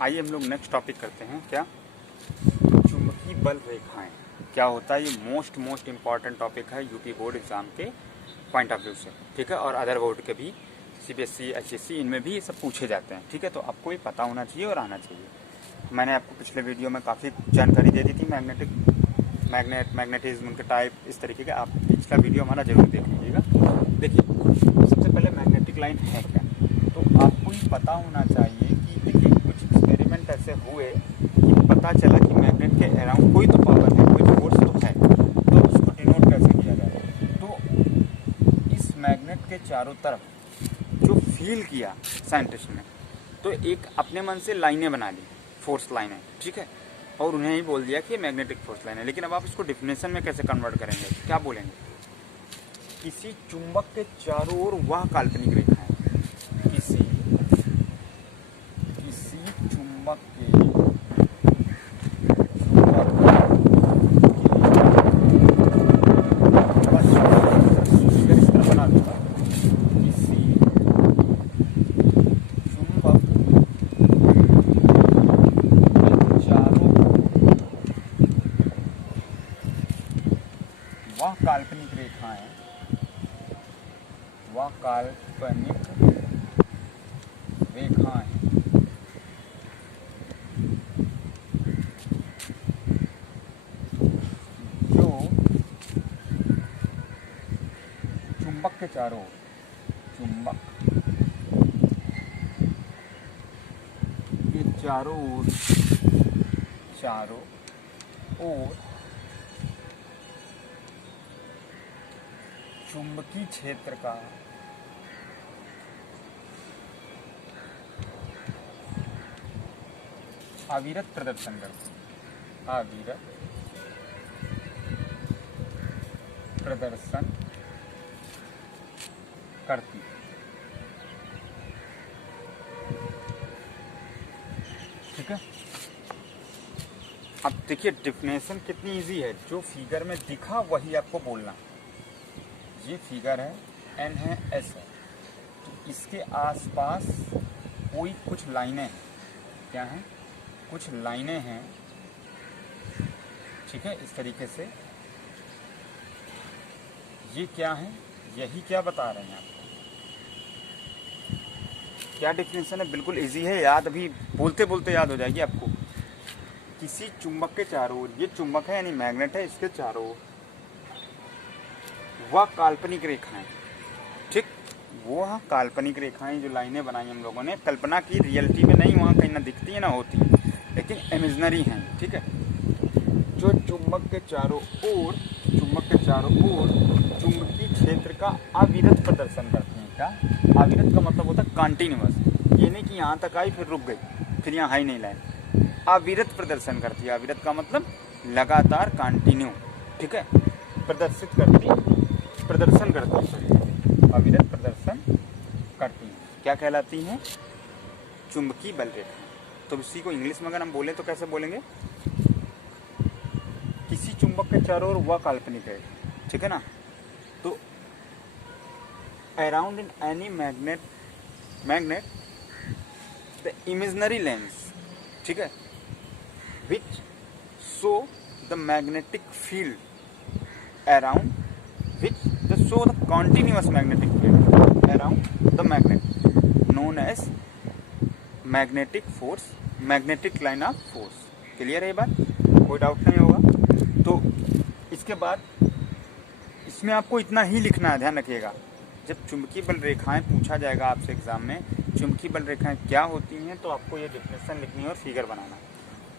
आइए हम लोग नेक्स्ट टॉपिक करते हैं। क्या? चुंबकीय बल रेखाएं क्या होता है। ये मोस्ट इम्पॉर्टेंट टॉपिक है यूपी बोर्ड एग्जाम के पॉइंट ऑफ व्यू से, ठीक है, और अदर बोर्ड के भी, सीबीएसई, एचएससी, इनमें भी ये सब पूछे जाते हैं, ठीक है। तो आपको ये पता होना चाहिए और आना चाहिए। मैंने आपको पिछले वीडियो में काफ़ी जानकारी दे दी थी मैग्नेटिज्म, उनके टाइप, इस तरीके का। आप पिछला वीडियो हमारा जरूर देख लीजिएगा। देखिए, सबसे पहले मैग्नेटिक लाइन है क्या, तो आपको ये पता होना चाहिए कि देखिए कुछ एक्सपेरिमेंट ऐसे हुए कि पता चला कि मैग्नेट के अराउंड कोई तो पावर है, कोई तो फोर्स तो है, तो उसको डिनोट कैसे किया जाए। तो इस मैग्नेट के चारों तरफ जो फील किया साइंटिस्ट ने, तो एक अपने मन से लाइनें बना ली, फोर्स लाइनें, ठीक है, और उन्हें ही बोल दिया कि मैग्नेटिक फोर्स लाइन है। लेकिन अब आप इसको डिफिनेशन में कैसे कन्वर्ट करेंगे, क्या बोलेंगे? किसी चुंबक के चारों ओर वह काल्पनिक रेखा है, किसी चुंबक के बना दूंगा, किसी चुंबक के चारों वह काल्पनिक रेखाएं, वह काल्पनिक रेखाएं जो चुंबक के चारों ओर चुंबकीय क्षेत्र का अविरत प्रदर्शन करती ठीक है। अब देखिए डिफिनेशन कितनी इजी है, जो फिगर में दिखा वही आपको बोलना। ये फिगर है, एन है, एस है, तो इसके आसपास कोई कुछ लाइनें हैं, क्या हैं? कुछ लाइनें हैं, ठीक है, इस तरीके से। ये क्या है, यही क्या बता रहे हैं आपको। क्या डिफिनेशन है, बिल्कुल इजी है, याद अभी बोलते बोलते याद हो जाएगी आपको। किसी चुंबक के चारों ओर, ये चुंबक है यानी मैग्नेट है, इसके चारों ओर वह काल्पनिक रेखाएं, ठीक, वो काल्पनिक रेखाएं जो लाइनें बनाई हम लोगों ने, कल्पना की, रियलिटी में नहीं, वहाँ कहीं ना दिखती है ना होती है, लेकिन इमेजिनरी हैं, ठीक है। जो चुंबक के चारों ओर चुंबकीय क्षेत्र का अविरत प्रदर्शन करती हैं। क्या? अविरत का मतलब होता है कंटिन्यूअस, ये नहीं कि यहाँ तक आई फिर रुक गई, फिर यहाँ हाई नहीं लाइन। अविरत प्रदर्शन करती है, अविरत का मतलब लगातार, कंटिन्यू, ठीक है, प्रदर्शन करती है, अविरत प्रदर्शन करती हैं। क्या कहलाती हैं? चुंबकीय बल रेखा। तो इसी को इंग्लिश में अगर हम बोलें तो कैसे बोलेंगे? किसी चुंबक के चारों ओर वह काल्पनिक रेखा, ठीक है ना। तो around in any magnet the imaginary lens, ठीक है, which show the magnetic field around which show the continuous magnetic field around the magnet known as magnetic force, magnetic line of force। Clear है ये बात, कोई doubt नहीं होगा। तो इसके बाद इसमें आपको इतना ही लिखना है, ध्यान रखिएगा। जब चुंबकीय बल रेखाएं पूछा जाएगा आपसे एग्जाम में, चुंबकीय बल रेखाएं क्या होती हैं, तो आपको ये डिफिनेशन लिखनी है और फिगर बनाना।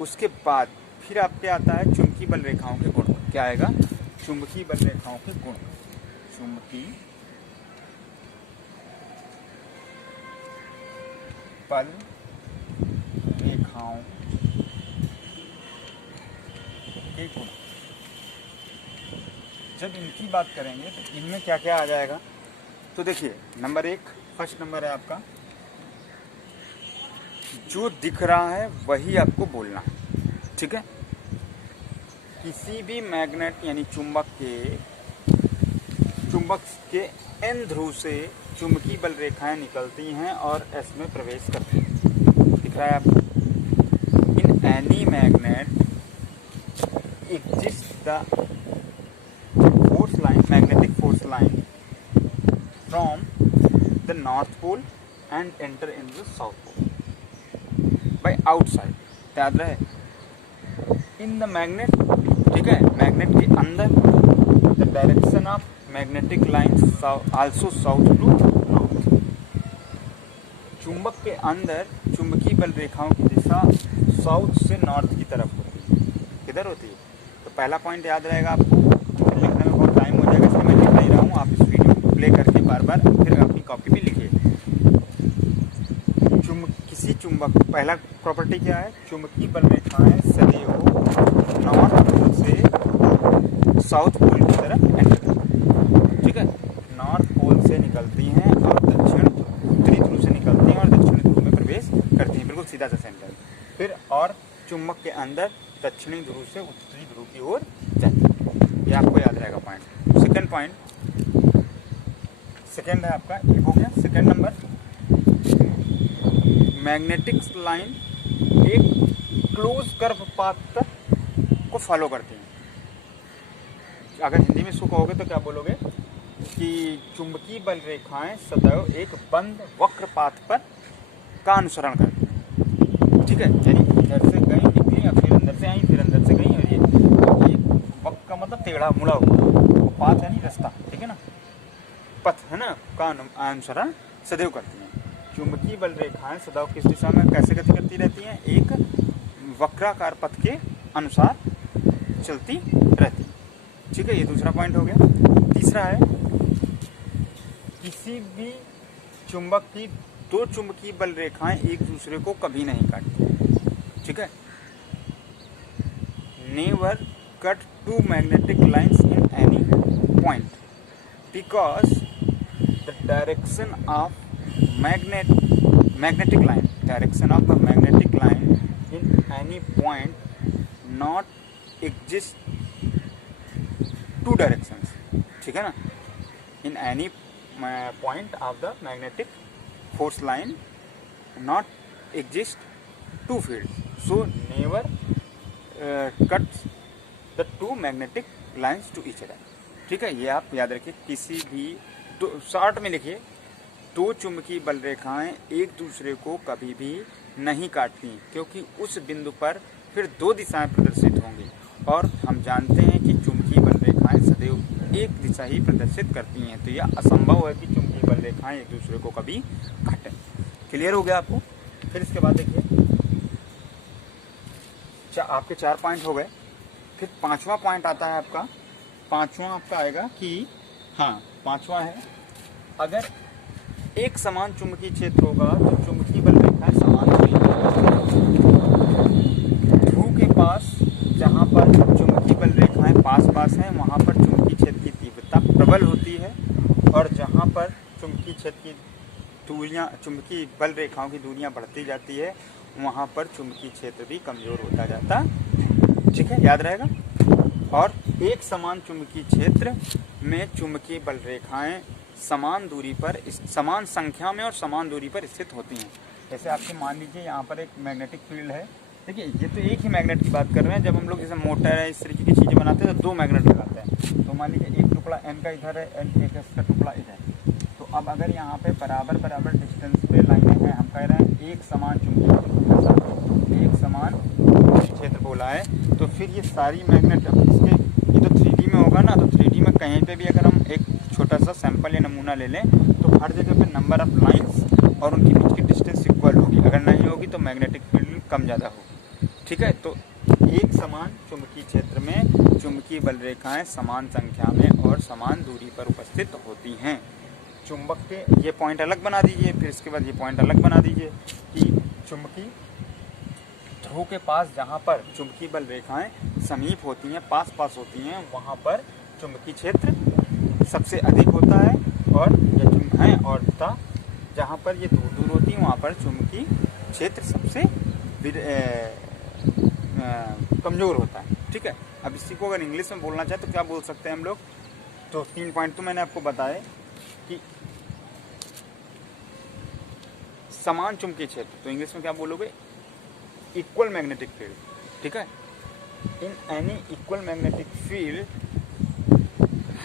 उसके बाद फिर आपके आता है चुंबकीय बल रेखाओं के गुण। क्या आएगा? चुंबकीय बल रेखाओं के गुण, चुंबकीय बल रेखाओं के गुण। जब इनकी बात करेंगे तो इनमें क्या क्या आ जाएगा, तो देखिए नंबर 1, फर्स्ट नंबर है आपका, जो दिख रहा है वही आपको बोलना है, ठीक है। किसी भी मैग्नेट यानी चुंबक के एन ध्रुव से चुंबकीय बल रेखाएं निकलती हैं और एस में प्रवेश करती हैं। दिख रहा है आपको? any magnet exists the force line, magnetic force line from the north pole and enter into the south pole by outside. याद रहे, इन द मैग्नेट, ठीक है, मैग्नेट के अंदर the direction of magnetic lines also south to north. चुंबक के अंदर चुंबकीय बल रेखाओं की दिशा साउथ से नॉर्थ की तरफ होती है। किधर होती है? तो पहला पॉइंट याद रहेगा आपको, लिखने में बहुत टाइम हो जाएगा इसलिए मैं लिख नहीं रहा हूँ, आप इस वीडियो को प्ले करके बार बार फिर अपनी कॉपी पे लिखिए। किसी चुंबक, पहला प्रॉपर्टी क्या है, चुंबकीय बल रेखाएं सदैव नॉर्थ पोल से साउथ पोल की तरफ एंटर करती हैं। ठीक है, नॉर्थ पोल से निकलती हैं और उत्तरी ध्रुव से निकलती हैं और दक्षिणी ध्रुव में प्रवेश करती हैं, बिल्कुल सीधा सा सेंटर। फिर और चुंबक के अंदर दक्षिणी ध्रुव से उत्तरी ध्रुव की ओर जाती है। ये आपको याद रहेगा पॉइंट। सेकंड पॉइंट, सेकंड है आपका, ये हो गया सेकंड नंबर। मैग्नेटिक लाइन एक क्लोज कर्व पाथ को फॉलो करती हैं। अगर हिंदी में इसको कहोगे तो क्या बोलोगे कि चुंबकीय बल रेखाएं सदैव एक बंद वक्र पाथ पर का अनुसरण करती हैं। ठीक है, यानी इधर से गई निकली और फिर अंदर से आई, फिर अंदर से गई, और ये वक्र का मतलब टेढ़ा मुड़ा हुआ पाथ यानी रास्ता, ठीक है ना, पथ है ना, का अनुसरण सदैव करती हैं। चुंबकीय बल रेखाएं सदैव किस दिशा में कैसे गति करती रहती हैं? एक वक्राकार पथ के अनुसार चलती रहती हैं। ठीक है, ये दूसरा पॉइंट हो गया। तीसरा है, किसी भी चुंबक की दो चुंबकीय बल रेखाएं एक दूसरे को कभी नहीं काटती। ठीक है, never cut two magnetic lines in any point because the direction of magnetic line, direction of the magnetic line in any point not exist two directions. ठीक है ना, in any point of the magnetic force line not exist two fields, so never cuts the two magnetic lines to each other. ठीक है, ये आप याद रखिए। किसी भी तो शॉर्ट में लिखिए, दो चुंबकीय बल रेखाएं एक दूसरे को कभी भी नहीं काटती, क्योंकि उस बिंदु पर फिर दो दिशाएं प्रदर्शित होंगी, और हम जानते हैं कि चुंबकीय बल रेखाएं सदैव एक दिशा ही प्रदर्शित करती हैं, तो यह असंभव है कि चुंबकीय बल रेखाएं एक दूसरे को कभी काटें। क्लियर हो गया आपको? फिर इसके बाद देखिए, आपके 4 पॉइंट हो गए। फिर पांचवा पॉइंट आता है आपका, पांचवा आपका आएगा कि हाँ, पांचवा है, अगर एक समान चुंबकीय क्षेत्र होगा तो चुंबकीय बल रेखाएं समान होगी। ध्रुव के पास जहाँ पर चुंबकीय बल रेखाएं पास पास हैं वहाँ पर चुंबकीय क्षेत्र की तीव्रता प्रबल होती है, और जहाँ पर चुंबकीय क्षेत्र की दूरियाँ, चुंबकीय बल रेखाओं की दूरियाँ बढ़ती जाती है वहाँ पर चुंबकीय क्षेत्र भी कमजोर होता जाता है। ठीक है, याद रहेगा। और एक समान चुंबकीय क्षेत्र में चुंबकीय बल रेखाएं समान दूरी पर, समान संख्या में और समान दूरी पर स्थित होती हैं। जैसे आपके मान लीजिए यहाँ पर एक मैग्नेटिक फील्ड है, देखिए ये तो एक ही मैग्नेट की बात कर रहे हैं। जब हम लोग जैसे मोटर है इस तरीके की चीज़ें बनाते हैं तो दो मैग्नेट लगाते हैं। तो मान लीजिए एक टुकड़ा एन का इधर है, एक इसका टुकड़ा इधर। तो अब अगर यहाँ पे बराबर बराबर डिस्टेंस पे लाइनें हैं, हम कह रहे हैं एक समान चुंबकीय क्षेत्र बोला है, तो फिर ये सारी मैग्नेट, अब इसके ये तो 3D में होगा ना, तो 3D में कहीं पे भी अगर हम एक छोटा सा सैंपल या नमूना ले लें तो हर जगह पे नंबर ऑफ लाइंस और उनके बीच की डिस्टेंस इक्वल होगी। अगर नहीं होगी तो मैग्नेटिक फील्ड कम ज़्यादा होगी। ठीक है, तो एक समान चुंबकीय क्षेत्र में चुंबकीय बल रेखाएं समान संख्या में और समान दूरी पर उपस्थित होती हैं। चुंबक के ये पॉइंट अलग बना दीजिए, फिर इसके बाद ये पॉइंट अलग बना दीजिए कि चुंबकीय ध्रुव के पास जहाँ पर चुंबकीय बल रेखाएं समीप होती हैं, पास पास होती हैं, वहाँ पर चुंबकीय क्षेत्र सबसे अधिक होता है, और और तथा जहाँ पर ये दूर दूर होती हैं वहाँ पर चुंबकीय क्षेत्र सबसे कमज़ोर होता है। ठीक है, अब इसी को अगर इंग्लिश में बोलना चाहे तो क्या बोल सकते हैं हम लोग? तो 3 पॉइंट तो मैंने आपको बताए कि समान चुंबकीय क्षेत्र, तो इंग्लिश में क्या बोलोगे? इक्वल मैग्नेटिक फील्ड, ठीक है, in any equal magnetic field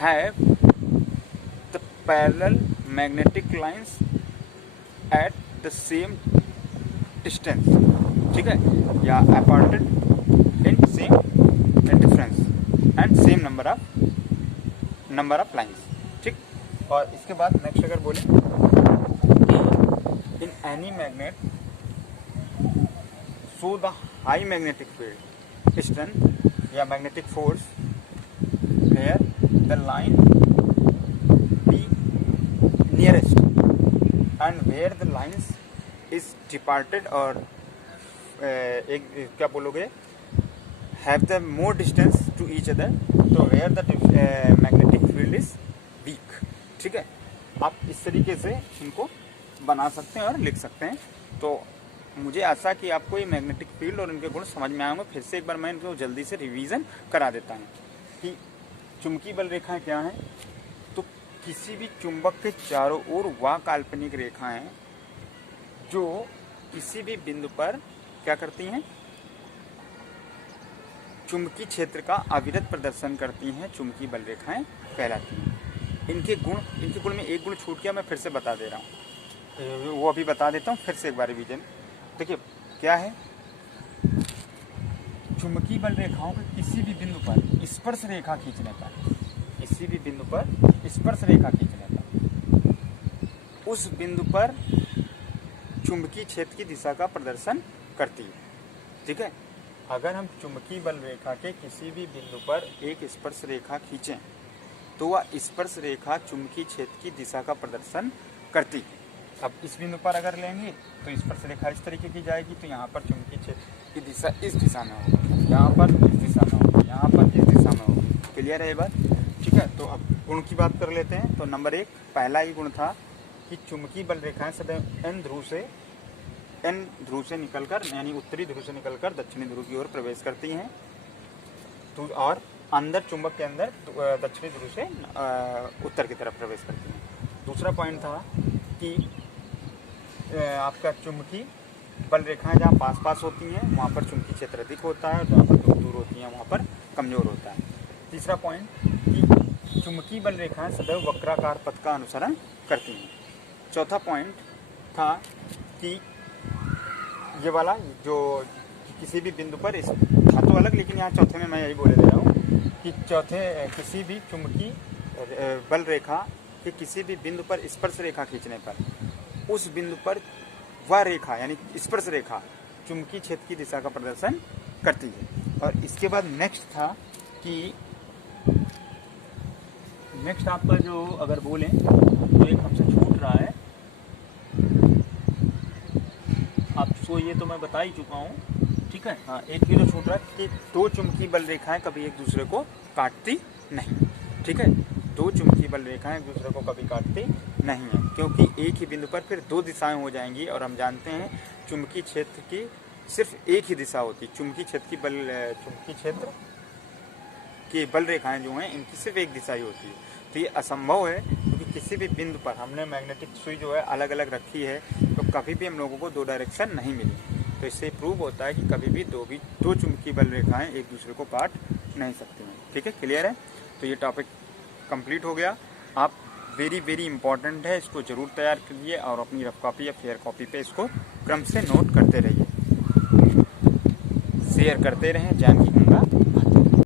have the parallel magnetic lines at the same distance, ठीक है, या aparted in same difference and same number of lines, ठीक। और इसके बाद नेक्स्ट अगर बोले in any magnet show the high magnetic field strength या magnetic force where the line be nearest and where the lines is departed, और एक क्या बोलोगे, have the more distance to each other, तो where the magnetic field is weak, ठीक है। आप इस तरीके से इनको बना सकते हैं और लिख सकते हैं। तो मुझे आशा कि आपको ये मैग्नेटिक फील्ड और इनके गुण समझ में आएंगे। फिर से एक बार मैं इनको जल्दी से रिवीजन करा देता हूँ कि चुंबकीय बल रेखाएं क्या हैं। तो किसी भी चुंबक के चारों ओर वह काल्पनिक रेखाएं जो किसी भी बिंदु पर क्या करती हैं, चुंबकीय क्षेत्र का अविरत प्रदर्शन करती हैं, चुंबकीय बल रेखाएं कहलाती हैं। इनके गुण में एक गुण छूट गया, मैं फिर से बता दे रहा हूँ, वो अभी बता देता हूँ फिर से एक बार रिवीजन। देखिए क्या है, चुंबकीय बल रेखाओं के किसी भी बिंदु पर स्पर्श रेखा खींचने पर, किसी भी बिंदु पर स्पर्श रेखा खींचने पर उस बिंदु पर चुंबकीय क्षेत्र की दिशा का प्रदर्शन करती है, ठीक है। अगर हम चुंबकीय बल रेखा के किसी भी बिंदु पर एक स्पर्श रेखा खींचें तो वह स्पर्श रेखा चुंबकीय क्षेत्र की दिशा का प्रदर्शन करती है। अब इस बिंदु पर अगर लेंगे तो स्पर्श रेखा इस तरीके की जाएगी, तो यहाँ पर चुंबकीय क्षेत्र की दिशा इस दिशा में होगी, यहाँ पर इस दिशा में होगी, यहाँ पर इस दिशा में होगी। क्लियर है ये बात, ठीक है। तो अब गुण की बात कर लेते हैं। तो नंबर 1 पहला ही गुण था कि चुंबकीय बल रेखाएं सदैव एन ध्रुव से निकलकर, यानी उत्तरी ध्रुव से निकलकर दक्षिणी ध्रुव की ओर प्रवेश करती हैं, तो और अंदर चुंबक के अंदर दक्षिणी ध्रुव से उत्तर की तरफ प्रवेश करती हैं। दूसरा पॉइंट था कि आपका चुंबकीय बल रेखाएं जहाँ पास पास होती हैं वहाँ पर चुंबकीय क्षेत्र अधिक होता है, और जहाँ पर दूर दूर होती हैं वहाँ पर कमजोर होता है। तीसरा पॉइंट कि चुंबकीय बल रेखाएं सदैव वक्राकार पथ का अनुसरण करती हैं। चौथा पॉइंट था कि ये वाला जो किसी भी बिंदु पर, इस था तो अलग, लेकिन यहाँ चौथे में मैं यही बोले दे रहा हूँ कि किसी भी चुंबकीय बल रेखा के किसी भी बिंदु पर स्पर्श रेखा खींचने पर उस बिंदु पर वह रेखा यानी स्पर्श रेखा चुंबकीय क्षेत्र की दिशा का प्रदर्शन करती है। और इसके बाद नेक्स्ट था कि नेक्स्ट आपका जो अगर बोलें तो एक हमसे छूट रहा है, आपको ये तो मैं बता ही चुका हूँ, ठीक है। हाँ, एक भी जो छूट रहा है कि दो चुंबकीय बल रेखाएं कभी एक दूसरे को काटती नहीं, ठीक है। दो चुंबकीय बल रेखाएं एक दूसरे को कभी काटती नहीं है, क्योंकि एक ही बिंदु पर फिर दो दिशाएं हो जाएंगी, और हम जानते हैं चुंबकीय क्षेत्र की सिर्फ एक ही दिशा होती है। चुंबकीय क्षेत्र की बल रेखाएं जो हैं इनकी सिर्फ एक दिशा ही होती है। तो ये असंभव है, क्योंकि किसी भी बिंदु पर हमने मैग्नेटिक सुई जो है अलग अलग रखी है, तो कभी भी हम लोगों को दो डायरेक्शन नहीं मिली। तो इससे प्रूव होता है कि कभी भी दो चुंबकीय बल रेखाएं एक दूसरे को काट नहीं सकती हैं, ठीक है। क्लियर है। तो ये टॉपिक कंप्लीट हो गया। आप वेरी इंपॉर्टेंट है, इसको जरूर तैयार करिए और अपनी रफ कॉपी या फेयर कॉपी पे इसको क्रम से नोट करते रहिए, शेयर करते रहें। जानकी गंगा।